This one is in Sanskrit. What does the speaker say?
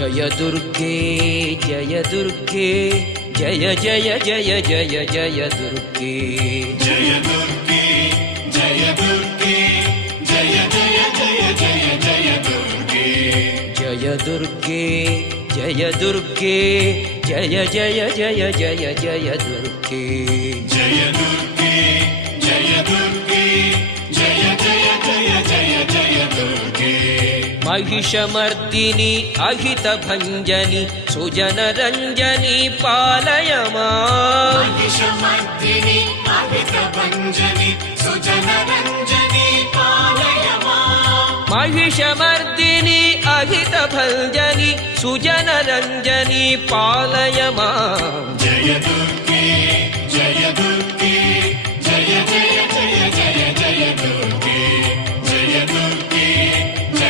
जय दुर्गे जय दुर्गे जय जय जय जय जय दुर्गे जय दुर्गे जय दुर्गे जय जय जय जय जय दुर्गे जय दुर्गे जय दुर्गे जय जय जय जय जय दुर्गे जय दुर्गे जय दुर्गे जय जय जय जय जय दुर्गे महिषमर्दिनी अहितभञ्जनी सुजनरञ्जनी पालय मां महिषमर्दिनी अहितभञ्जनी सुजनरञ्जनी पालय मां महिषमर्दिनी अहितभञ्जनी सुजनरञ्जनी पालय मां जय दुर्गे